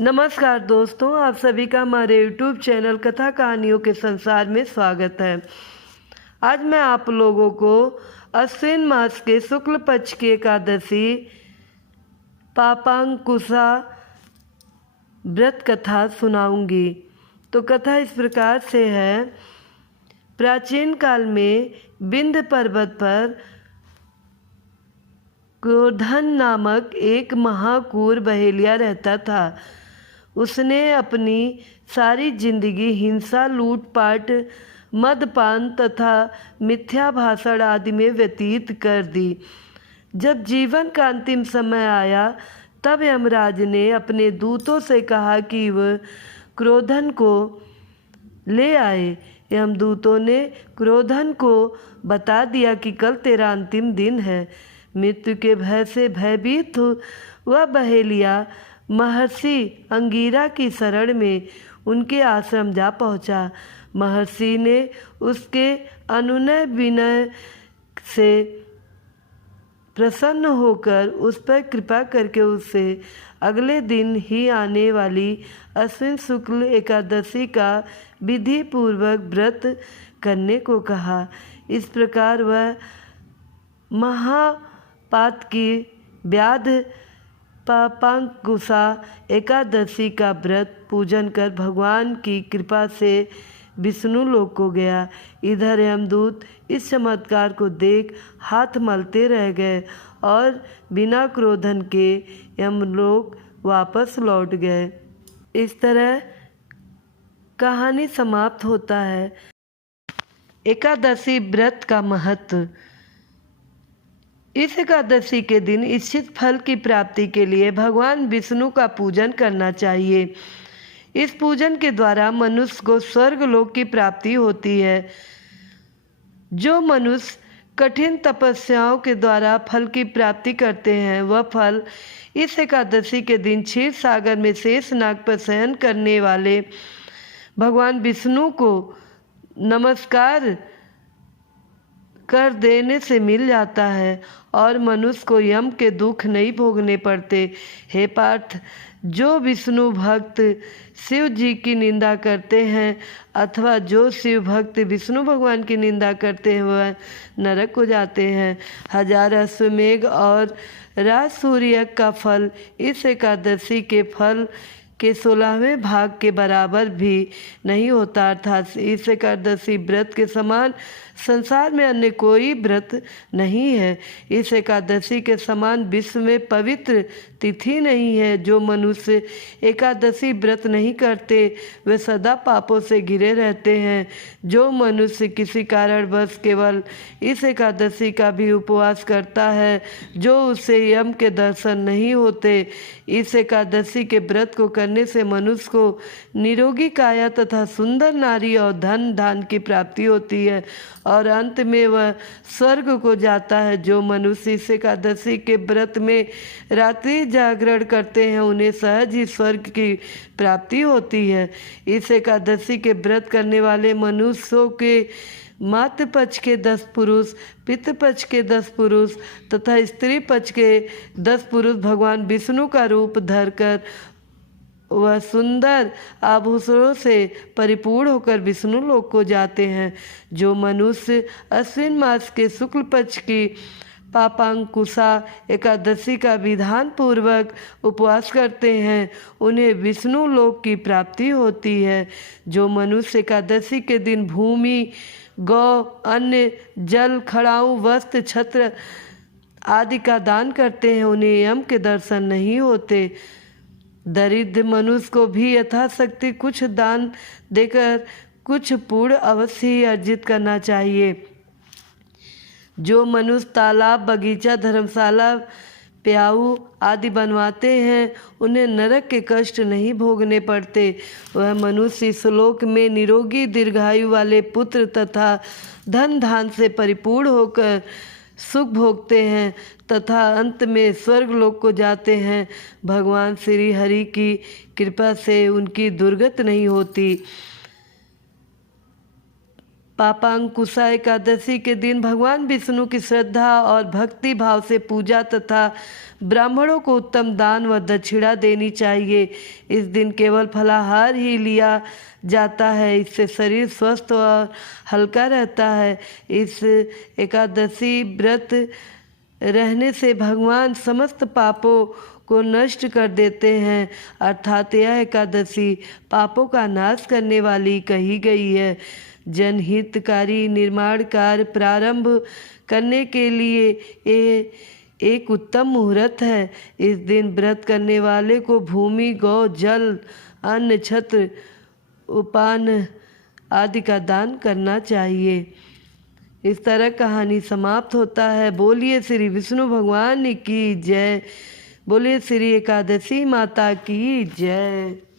नमस्कार दोस्तों, आप सभी का हमारे YouTube चैनल कथा कहानियों के संसार में स्वागत है। आज मैं आप लोगों को अश्विन मास के शुक्ल पक्ष की एकादशी पापांकुशा व्रत कथा सुनाऊंगी। तो कथा इस प्रकार से है। प्राचीन काल में विंध्य पर्वत पर क्रोधन नामक एक महाक्रूर बहेलिया रहता था। उसने अपनी सारी जिंदगी हिंसा, लूटपाट, मदपान तथा मिथ्या भाषण आदि में व्यतीत कर दी। जब जीवन का अंतिम समय आया तब यमराज ने अपने दूतों से कहा कि वह क्रोधन को ले आए। यमदूतों ने क्रोधन को बता दिया कि कल तेरा अंतिम दिन है। मृत्यु के भय से भयभीत वह बहेलिया महर्षि अंगीरा की शरण में उनके आश्रम जा पहुंचा। महर्षि ने उसके अनुनय विनय से प्रसन्न होकर उस पर कृपा करके उससे अगले दिन ही आने वाली अश्विन शुक्ल एकादशी का विधि पूर्वक व्रत करने को कहा। इस प्रकार वह महापात की व्याध पापांकुशा एकादशी का व्रत पूजन कर भगवान की कृपा से विष्णु लोक को गया। इधर यमदूत इस चमत्कार को देख हाथ मलते रह गए और बिना क्रोधन के यमलोक वापस लौट गए। इस तरह कहानी समाप्त होता है। एकादशी व्रत का महत्व। इस एकादशी के दिन इच्छित फल की प्राप्ति के लिए भगवान विष्णु का पूजन करना चाहिए। इस पूजन के द्वारा मनुष्य को स्वर्ग लोक की प्राप्ति होती है। जो मनुष्य कठिन तपस्याओं के द्वारा फल की प्राप्ति करते हैं वह फल इस एकादशी के दिन क्षीर सागर में शेष नाग पर शयन करने वाले भगवान विष्णु को नमस्कार कर देने से मिल जाता है और मनुष्य को यम के दुख नहीं भोगने पड़ते। हे पार्थ, जो विष्णु भक्त शिव जी की निंदा करते हैं अथवा जो शिव भक्त विष्णु भगवान की निंदा करते हैं वह नरक को जाते हैं। 1000 अश्वमेघ और राज सूर्य का फल इस एकादशी के फल के 16वें भाग के बराबर भी नहीं होता। अर्थात इस एकादशी व्रत के समान संसार में अन्य कोई व्रत नहीं है। इस एकादशी के समान विश्व में पवित्र तिथि नहीं है। जो मनुष्य एकादशी व्रत नहीं करते वे सदा पापों से घिरे रहते हैं। जो मनुष्य किसी कारणवश केवल इस एकादशी का भी उपवास करता है, जो उससे यम के दर्शन नहीं होते। इस एकादशी के व्रत को करने से मनुष्य को निरोगी काया तथा सुंदर नारी और धन धान की प्राप्ति होती है और अंत में वह स्वर्ग को जाता है। जो मनुष्य इस एकादशी के व्रत में रात्रि जागरण करते हैं उन्हें सहज ही स्वर्ग की प्राप्ति होती है। इस एकादशी के व्रत करने वाले मनुष्यों के मातृ पक्ष के 10 पुरुष, पितृ पक्ष के 10 पुरुष तथा स्त्री पक्ष के 10 पुरुष भगवान विष्णु का रूप धरकर वह सुंदर आभूषणों से परिपूर्ण होकर विष्णु लोक को जाते हैं। जो मनुष्य अश्विन मास के शुक्ल पक्ष की पापांकुशा एकादशी का विधान पूर्वक उपवास करते हैं उन्हें विष्णु लोक की प्राप्ति होती है। जो मनुष्य एकादशी के दिन भूमि, गौ, अन्न, जल, खड़ाऊ, वस्त्र, छत्र आदि का दान करते हैं उन्हें यम के दर्शन नहीं होते। दरिद्र मनुष्य को भी यथाशक्ति कुछ दान देकर कुछ पुण्य अवश्य ही अर्जित करना चाहिए। जो मनुष्य तालाब, बगीचा, धर्मशाला, प्याऊ आदि बनवाते हैं उन्हें नरक के कष्ट नहीं भोगने पड़ते। वह मनुष्य इस लोक में निरोगी दीर्घायु वाले पुत्र तथा धन धान से परिपूर्ण होकर सुख भोगते हैं तथा अंत में स्वर्ग लोक को जाते हैं। भगवान श्री हरि की कृपा से उनकी दुर्गति नहीं होती। पापांकुशा एकादशी के दिन भगवान विष्णु की श्रद्धा और भक्ति भाव से पूजा तथा ब्राह्मणों को उत्तम दान व दक्षिणा देनी चाहिए। इस दिन केवल फलाहार ही लिया जाता है, इससे शरीर स्वस्थ और हल्का रहता है। इस एकादशी व्रत रहने से भगवान समस्त पापों को नष्ट कर देते हैं, अर्थात यह एकादशी पापों का नाश करने वाली कही गई है। जनहितकारी निर्माण कार्य प्रारंभ करने के लिए ये एक उत्तम मुहूर्त है। इस दिन व्रत करने वाले को भूमि, गौ, जल, अन्न, छत्र, उपान आदि का दान करना चाहिए। इस तरह कहानी समाप्त होता है। बोलिए श्री विष्णु भगवान की जय। बोलिए श्री एकादशी माता की जय।